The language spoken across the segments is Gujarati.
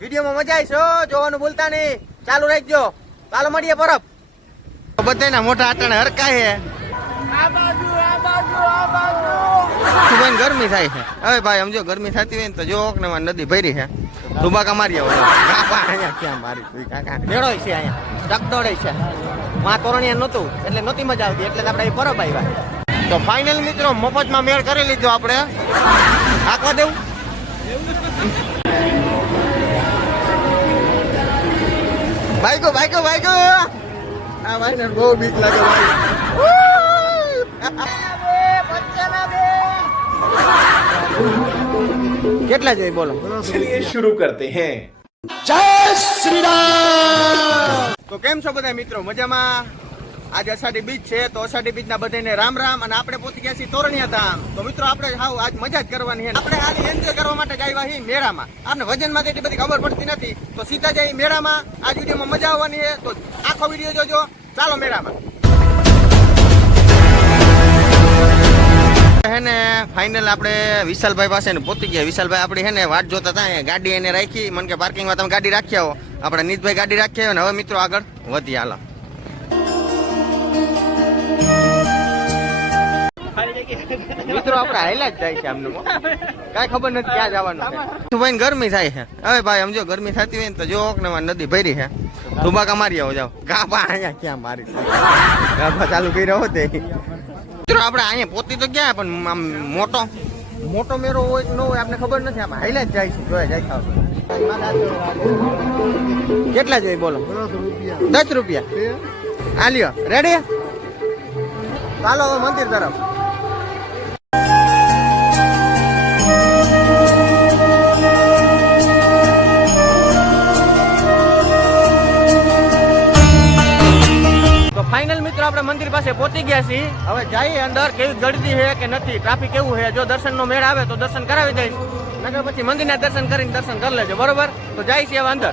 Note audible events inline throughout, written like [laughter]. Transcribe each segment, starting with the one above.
વિડીયોમાં મજા આવી છો જોવાનું ભૂલતા નહીં. ચાલુ રાખજો. ચાલો મળીએ પરબ બધાના મોટા આટાણે હરકાય છે. ગરમી થાય છે. હવે ભાઈ સમજો ગરમી થતી હોય ને તો જો ને નદી ભરી છે. ધુબાકા મારી આવો. કાકા અહીંયા ક્યાં મારી કાકા? મેળો છે અહીંયા. ચકડોળે છે. માં તોરણિયા નહોતું એટલે નહોતી મજા આવતી એટલે આપણે પરબ આવ્યા. તો ફાઇનલ મિત્રો મફતમાં મેળ કરી લીધો આપણે. આખવા દેવું? ભાઈકો ભાઈકો ભાઈકો આ ભાઈને બહુ બીક લાગે ભાઈ કેટલા જોઈ બોલો चलिए शुरू करते हैं તો કેમ છો બધા મિત્રો મજામાં આજે અષાઢી બીચ છે, તો અષાઢી બીજ ના બધાને રામ રામ અને આપણે પોતી ગયા છીએ તોરણિયા ધામ. તો મિત્રો, આપણે હાવ આજ મજા જ કરવાની આપણે ખાલી એન્જોય કરવા માટે જ આવ્યા છીએ મેળામાં. આપણે વજનમાં એટલી બધી ખબર પડતી નથી. તો સીધા જઈ મેળામાં આજ વિડીયોમાં મજા આવવાની છે. તો આખો વીડિયો જોજો. ચાલો મેળામાં. હે ફાઇનલ આપણે વિશાલભાઈ પાસે ને પહોંચી ગયા. વિશાલભાઈ, આપણે હે ને વાટ જોતા હતા ગાડી એને રાખી. મને કે પાર્કિંગમાં તમે ગાડી રાખ્યા હો આપણે નીતભાઈ ગાડી રાખ્યા ને. હવે મિત્રો આગળ વધી હાલો. મિત્રો, આપણે હાઈલા જ જાય છે આમનું કાંઈ ખબર નથી ક્યાં જવાનું છે. ભાઈ ગરમી થાય છે. હવે ભાઈ સમજો ગરમી થતી હોય ને તો જોક ને નદી ભરી છે. ધુમાકા મારી આવો જાવ ગાભા અહીંયા ક્યાં મારી? ગાભા ચાલુ કરી રહ્યો તે મિત્રો, આપણે અહીંયા પોતી તો ગયા પણ આમ મોટો મોટો મેરો હોય ન હોય આપણે ખબર નથી. આમ હાઈલા જ જાય છે. જોયા, જાય કેટલા જોઈએ, બોલો? દસ રૂપિયા. આ લ્યો રેડી ચાલો હવે મંદિર તરફ. તો ફાઇનલ મિત્રો આપણે મંદિર પાસે પહોંચી ગયા છીએ. હવે જઈએ અંદર. કેવી ગળદી છે કે નથી ટ્રાફિક કેવું છે? જો દર્શન નો મેળ આવે તો દર્શન કરાવી દઈશ. નકર પછી મંદિરના દર્શન કરીને દર્શન કરી લેજો બરોબર? તો જાય છે હવે અંદર.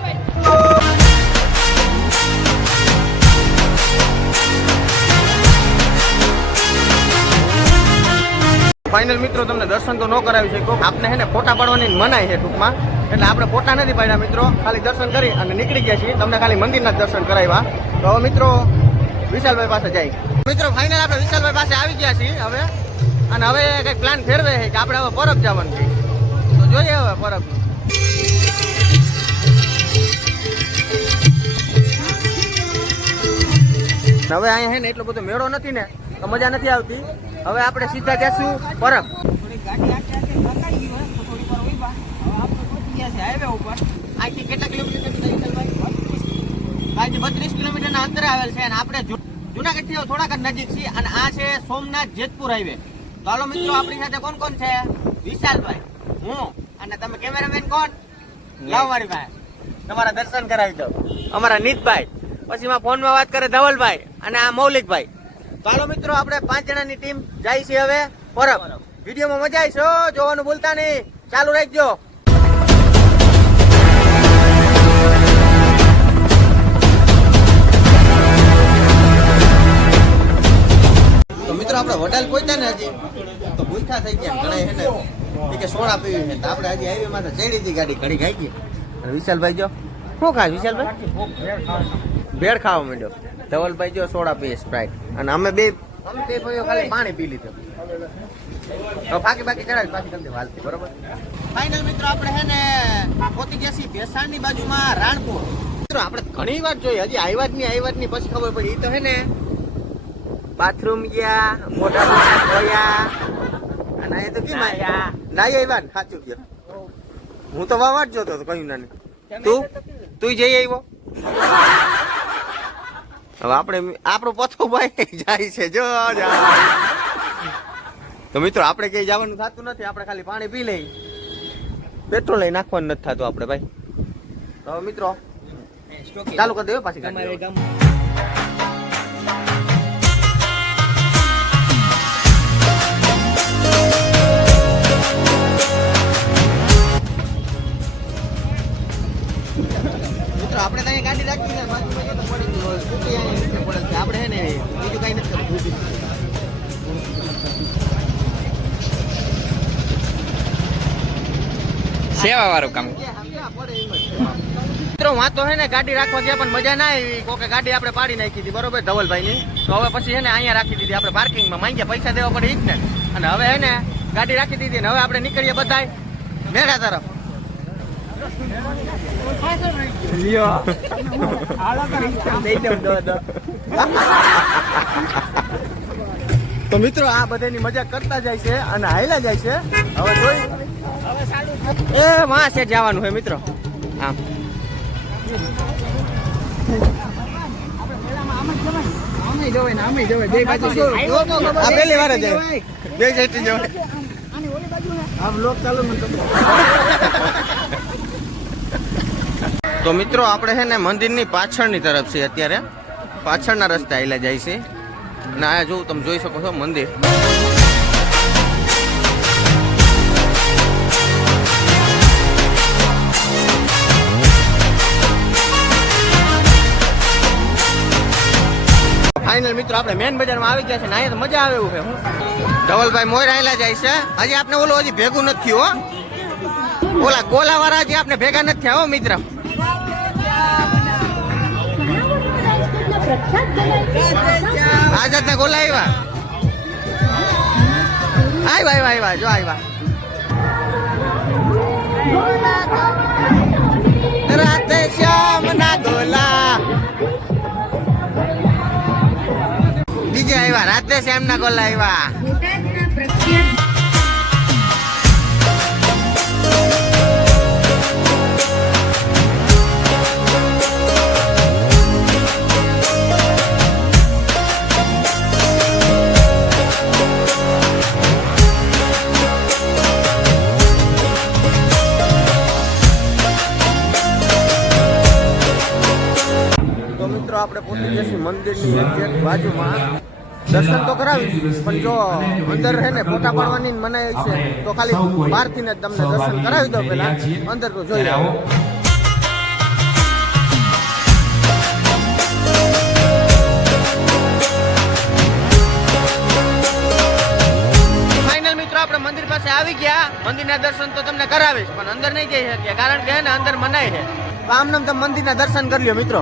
ફાઇનલ મિત્રો, તમને દર્શન તો ન કરાવી શકો આપને હે ને ફોટા પાડવાની મનાય છે ટૂંકમાં. એટલે આપણે ફોટા નથી પાડ્યા મિત્રો. ખાલી દર્શન કરી અને નીકળી ગયા છીએ. તમને ખાલી મંદિરના દર્શન કરાવ્યા. તો હવે મિત્રો, વિશાલભાઈ પાસે જાય મિત્રો ફાઇનલ આપણે વિશાલભાઈ પાસે આવી ગયા છીએ હવે. અને હવે કંઈક પ્લાન ફેરવે છે કે આપણે હવે પરબ જવાનું છે. તો જોઈએ હવે પરબ હવે અહીંયા હે ને એટલો બધો મેળો નથી ને તો મજા નથી આવતી. હવે આપણે સીધા જશું પરબ. અહીંથી કેટલા કિલોમીટર બત્રીસ. કિલોમીટરના અંતરે આવેલ છે અને આપણે જુ- જુનાગઢથી થોડાક જ નજીક છીએ અને આ છે સોમનાથ જેતપુર હાઈવે તો હાલો મિત્રો આપણી સાથે કોણ કોણ છે? વિશાલભાઈ હું અને તમે કેમેરામેન કોણ? લાવ મારી તમારા દર્શન કરાવી દો અમારા નીતભાઈ. પછી માં ફોનમાં વાત કરે ધવલભાઈ અને આ મૌલિકભાઈ. હાલો મિત્રો, આપણે પાંચ જણાની ટીમ જાય છે હવે. પરબ. વિડીયોમાં મજા આવી છો જોવાનું ભૂલતા નહીં. ચાલુ રાખજો. તો મિત્રો, આપણે હોટેલ પહોંચ્યા ને હજી. તો ભૂખા થઈ ગયા ઘણા કે સોડા પીવી આપણે હજી હાઈવે માં ગાડી, ઘડી ખાઈ ગઈ. વિશાલભાઈ જો. શું ખાય વિશાલભાઈ? ભેળ ખાવા માંડ્યો. ધવલભાઈ જો સોડા પીએ સ્પ્રાઇટ અને અમે બે અમે બે ભાઈઓ ખાલી પાણી પી લીધું. બાકી બાકી ચડાવી પાછી તમને વાલતી બરોબર? ફાઇનલ મિત્રો આપણે હે ને પોતી ગયા છીએ ભેસાણની બાજુમાં રાણપુર. મિત્રો આપણે ઘણી વાર જોઈ હજી આવ્યા જ નહીં આવ્યા જ નહીં પછી ખબર પડી. તો હે ને બાથરૂમ ગયા મોટા મોટા ધોયા અને એ તો કેમ આયા? નાઈ આવ્યા ને? સાચું ગયો હું તો વાવા જ જોતો હતો કયું ના તું? તું જઈ આવ્યો? હવે આપણે આપણો પથો ભાઈ [laughs] જાય છે જો તો મિત્રો આપણે કઈ જવાનું થતું નથી આપણે ખાલી પાણી પી લઈ પેટ્રોલ લઈ નાખવાનું નથી થતું આપણે ભાઈ. તો હવે મિત્રો ચાલુ કરી દેવું પાછી ગાડી ને ગાડી રાખવા ગયા પણ મજા ના આવી. કોકે ગાડી આપણે પાડી નાખી હતી બરોબર? ધવલભાઈ ની તો હવે પછી એને ને અહીંયા રાખી દીધી. આપણે પાર્કિંગમાં માંગ્યા પૈસા દેવા પડે જ ને. અને હવે હે ને ગાડી રાખી દીધી ને હવે આપણે નીકળીએ બધા મેળા તરફ. તો મિત્રો આ બધાની મજા કરતા જાય છે અને હાયલા જાય છે. હવે જોઈ. એ માં છે જવાનું હોય મિત્રો. આમ. [laughs] તો મિત્રો, આપણે છે ને મંદિરની પાછળની તરફ છે અત્યારે. પાછળના રસ્તે આવેલા જાય છે. અને આ જોવું તમે જોઈ શકો છો, મંદિર. ફાઇનલ મિત્રો, આપણે મેન બજારમાં આવી ગયા છે ને અહીંયા તો મજા આવે એવું છે, હું? ધવલભાઈ મોર આયેલા જાય છે. હજી આપણે ઓલો હજી ભેગું નથી હો. ઓલા ગોલા વાળા હજી આપણે ભેગા નથી થયા મિત્ર. આઝાદ ના ગોલા આવ્યા આવ્યા આવ્યા આવ્યા જો આવ્યા રાતે શ્યામ ના ગોલા આવ્યા? રાતે શ્યામ ના ગોલા આવ્યા આપણે પહોંચી જઈશું મંદિરની એક્ઝેક્ટ બાજુમાં. દર્શન તો કરાવીશ પણ જો અંદર રહે ને ફોટા પાડવાની મનાઈ છે તો ખાલી બહારથી ને તમને દર્શન કરાવી દો પેલા અંદર તો જોઈ આવો. ફાઇનલ મિત્રો આપણે મંદિર પાસે આવી ગયા. મંદિરના દર્શન તો તમને કરાવીશ પણ અંદર નહીં જઈ શકીએ કારણ કે અંદર મનાય છે. આમ નામ તમે મંદિરના દર્શન કરી લ્યો મિત્રો.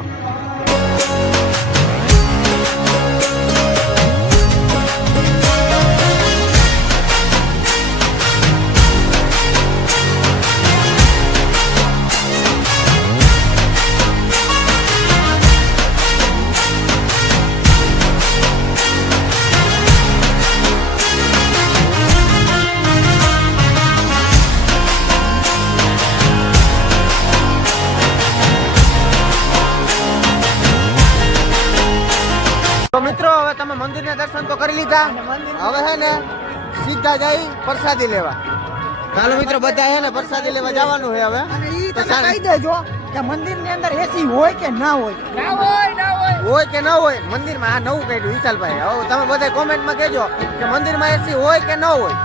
તો મિત્રો હવે તમે મંદિરના દર્શન તો કરી લીધા. હવે હે ને સીધા જઈ પ્રસાદી લેવા. ચાલો મિત્રો બધા હે ને પ્રસાદી લેવા જવાનું છે હવે. તો. કહી દેજો કે મંદિરની અંદર એસી હોય કે ના હોય. હોય કે ન હોય મંદિરમાં આ નવું કહ્યું વિશાલભાઈ હવે તમે બધા કોમેન્ટમાં કહેજો કે મંદિરમાં એસી હોય કે ન હોય.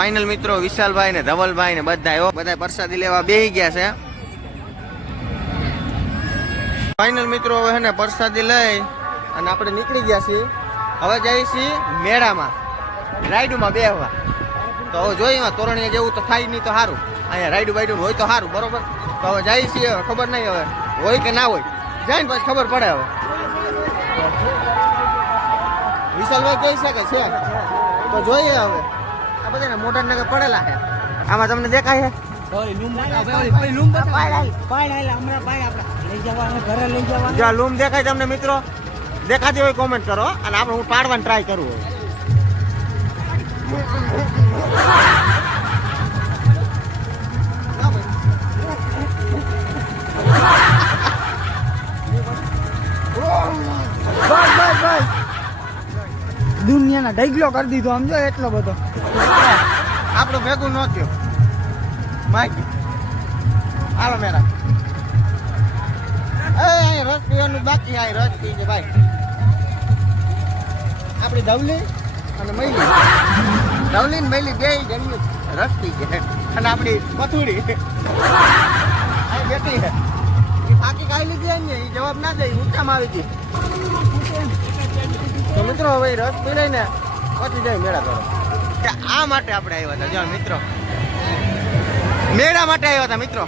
ફાઇનલ મિત્રો, વિશાલભાઈ ને ધવલભાઈ ને બધા એવો. બધા પ્રસાદી લેવા બેહી ગયા છે. ફાઇનલ મિત્રો, હવે ને પ્રસાદી લઈ અને આપણે નીકળી ગયા છીએ. હવે જઈએ છીએ મેળામાં. રાઈડુમાં બેહવા. તો હવે જોઈએ તોરણીએ જેવું તો થાય નહીં તો સારું અહીંયા રાઈડું બાઈડું હોય તો સારું બરોબર? તો હવે જઈએ છીએ ખબર નહીં હવે. હોય કે ના હોય. જાય ને પછી ખબર પડે હવે. વિશાલભાઈ કહી શકે છે. તો જોઈએ હવે. આ બધાને મોટા નગર પડેલા છે. આમાં તમને દેખાય છે? લૂમ દેખાય તમને મિત્રો? દેખાતી હોય કોમેન્ટ કરો અને આપણે હું પાડવાની ટ્રાય કરું હવે. દુનિયાના ઢગલો કરી દીધો, સમજો? એટલો બધો. આપણું ભેગું ન થયો. માગી હાલો, મેરા. અહીં રસ પીવાનું બાકી આ રસ પીજે ભાઈ. આપણી ધવલી અને મૈલી. ધવલી મૈલી બે જણની રસ્તી છે. અને આપણી પથુડી. અહીં બેઠી છે. બાકી કાંઈ લીધી ને, એ જવાબ ના દે ઊંચામાં આવી ગઈ. તો મિત્રો, હવે રસ પી લઈને પછી જાય મેળા કરો કે આ માટે આપણે આવ્યા હતા. જો મિત્રો, મેળા માટે આવ્યા હતા મિત્રો.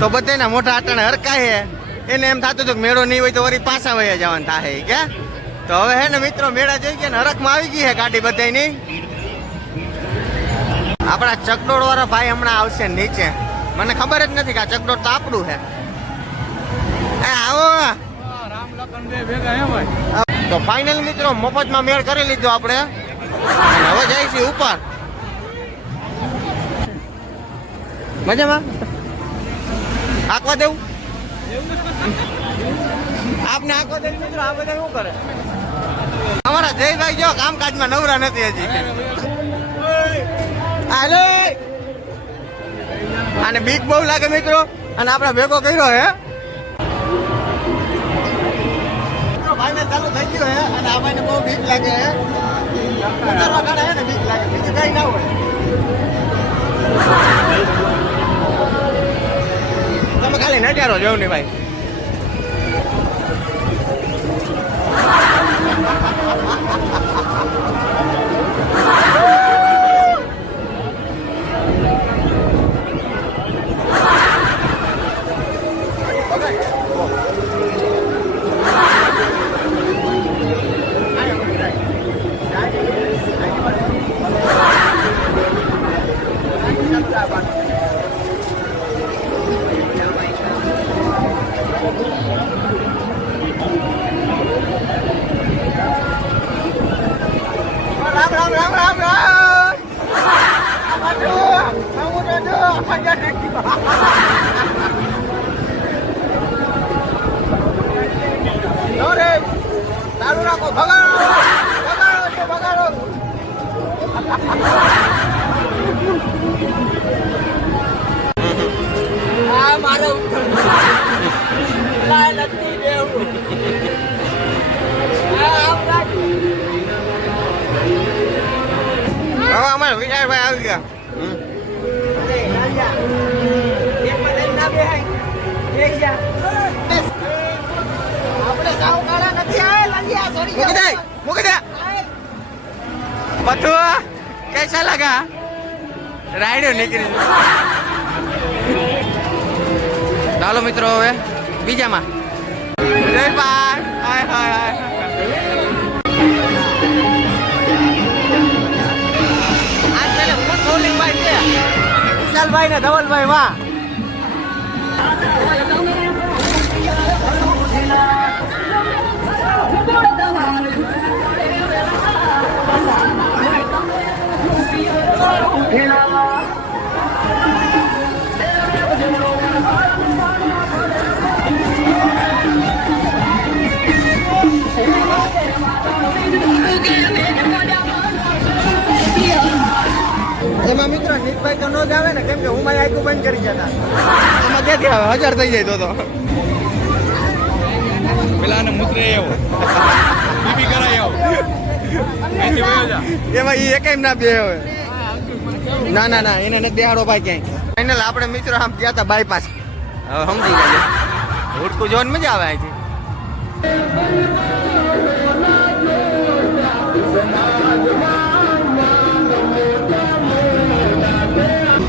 તો બધાના મોટા આટણે હરકાય હે એને એમ થતું હતું કે મેળો નહીં હોય તો વળી પાછા વયા જવાનું થાય કે? તો હવે હે ને મિત્રો, મેળા જોઈ ગયા ને હરખમાં આવી ગઈ છે ગાડી બધાની આપણા ચકડોળ વાળા ભાઈ હમણાં આવશે નીચે. મને ખબર જ નથી કે આ ચકડોળ તો આપણું છે. આવો. તો ફાઇનલ મિત્રો મફતમાં મેળ કરી લીધો આપણે. હવે છે ઉપર. મજામાં? આકવા દેવું? આપને આકવા દે મિત્રો? આ બધા શું કરે? અમારા જયભાઈ જો કામકાજમાં નવરા નથી હજી. હાલો! અને બીક બહુ લાગે મિત્રો. અને આપણે ભેગો કર્યો હે. ચાલુ થઈ ગયો હે, અને આ ભાઈને બહુ બીક લાગે હે. ઉતારવા કાઢે હે ને બીક લાગે, બીજું કઈ ના હોય. તમે ખાલી નટ્યારો જોવ ને ભાઈ. રામ રામ રામ રામ રામ. ચાલુ રાખો, ભગાડો, ભગાડો છે, ભગાડો. આ મારો લાય નથી દેવું હવે અમારા વિશાલભાઈ આવી ગયા. મૂકી દે મૂકી દે. પથુ કેસા લગા? રાયડો નીકળી ચાલો મિત્રો હવે બીજામાં. હાય હાય હાય. વિશાલભાઈ ને ધવલભાઈ વાહ. નીતભાઈ તો ન જ આવે ને કેમ કે હું મારી આખું બંધ કરી જતા. એમાં ક્યાંથી આવે? હજાર થઈ જાય તો તો. પેલાને મુત્રે આવો. બીબી કરાય એમાં એ એકેય ના બે હવે? ના ના ના એને નથી બેહાડો ભાઈ ક્યાંય. ફાઇનલ આપણે મિત્રો આમ ગયા હતા બાયપાસ હવે સમજી ગયા હુડકું જોવાની મજા આવે અહીંથી.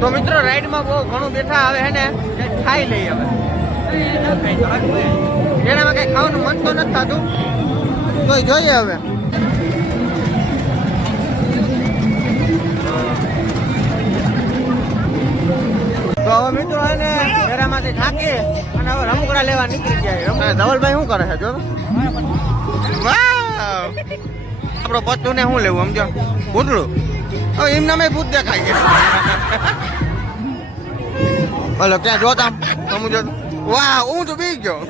તો મિત્રો, રાઈડમાં બહુ ઘણું બેઠા આવે હે ને ખાઈ લઈ હવે. એનામાં કઈ ખાવાનું મન તો નથી થતું. તો જોઈએ હવે. તો હવે મિત્રો ઘેરામાંથી થાકી અને હવે રમકડા લેવા નીકળી ગયા ધવલભાઈ શું કરે છે જો તો. આપણો પત્તું ને શું લેવું, સમજો? ભૂતળું હવે એમ નામે ભૂત દેખાય છે. ભલે ત્યાં જોતા સમજો વાહ હું તો બી ગયો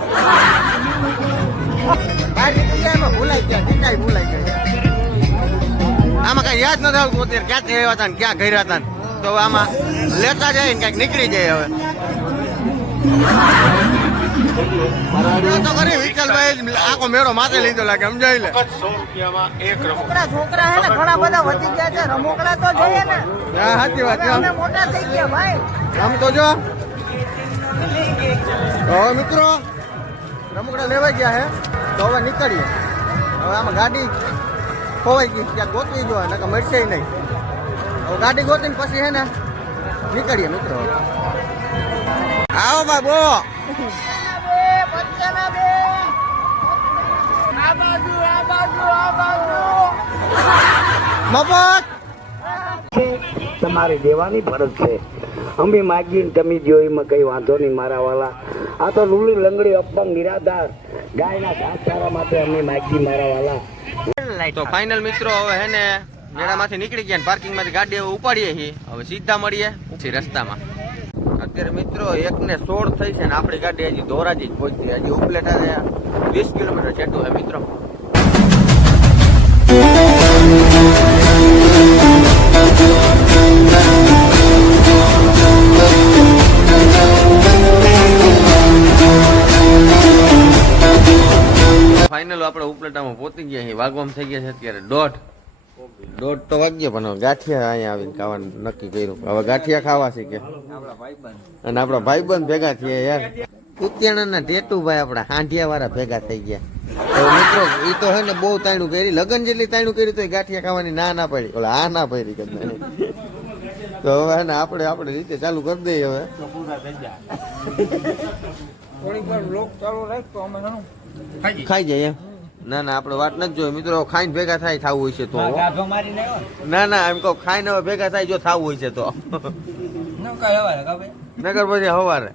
ભૂલાઈ ગયા ટીકાઈ ભૂલાઈ ગયા. આમાં કઈ યાદ નથી આવતું અત્યારે ક્યાંથી આવ્યા હતા ને ક્યાં ગયા હતા તો આમાં લેતા જાય ને કંઈક નીકળી જાય હવે. તો ખરી વિઠ્ઠલભાઈ આખો મેળો માથે લીધો લાગે સમજાય લે. છોકરા છોકરા હે ને ઘણા બધા વધી ગયા છે રમકડા તો જોઈએ ને. હા સાચી વાત હવે છે અમે મોટા થઈ ગયા ભાઈ. આમ તો જો. હવે મિત્રો રમકડા લેવાઈ ગયા હે તો હવે નીકળીએ. હવે આમાં ગાડી ખોવાઈ ગઈ ત્યાં ગોતવી જો નકર મળશે નહીં. હવે ગાડી ગોતીને પછી હે ને નીકળીએ મિત્રો. આવો ભાઈ તમારે દેવાની ફરજ છે. અમે માગીને તમે જો એમાં કઈ વાંધો નહીં મારા વાલા. આ તો રૂલી લંગડી અપંગ નિરાધાર. ગાયના ઘાસચારા માટે અમે માગી મારા વાલા. તો ફાઇનલ મિત્રો, હવે હે ને, મેળામાંથી નીકળી ગયા પાર્કિંગમાંથી ગાડી ઉપાડીએ છીએ. હવે સીધા મળીએ, પછી રસ્તામાં. અત્યારે મિત્રો એક ને સોળ થઈ છે ને આપણી ગાડી હજી ધોરાજી જ પહોંચી હજી ઉપલેટા વીસ કિલોમીટર જેટલું છે મિત્રો. ફાઇનલ આપણે ઉપલેટામાં પહોંચી ગયા અહીં વાગવામાં થઈ ગયા છે અત્યારે દોઢ. દોઢ તો વાગ્યો પણ ગાંઠિયા અહીંયા આવીને ખાવાનું નક્કી કર્યું. હવે ગાંઠિયા ખાવા છે કે? અને આપણા ભાઈબંધ ભેગા થયા યાર. કુતિયાણા ટેટુભાઈ આપણા હાંઢિયા વાળા ભેગા થઈ ગયા. મિત્રો એ તો હે ને બહુ તાણું કરી લગ્ન જેટલી તાણું કર્યું તો ગાંઠિયા ખાવાની ના ના પડી. ઓલા આ ના પડી કે તો હવે ને આપણે આપણે રીતે ચાલુ કરી દઈએ હવે. ખાઈ જાય એમ. ના ના આપણે વાત નથી જોઈ. મિત્રો ખાઈને ભેગા થાય થવું હોય છે તો. ના? ના એમ કહો ખાઈને ભેગા થાય જો થવું હોય છે તો. નગર પછી હવારે.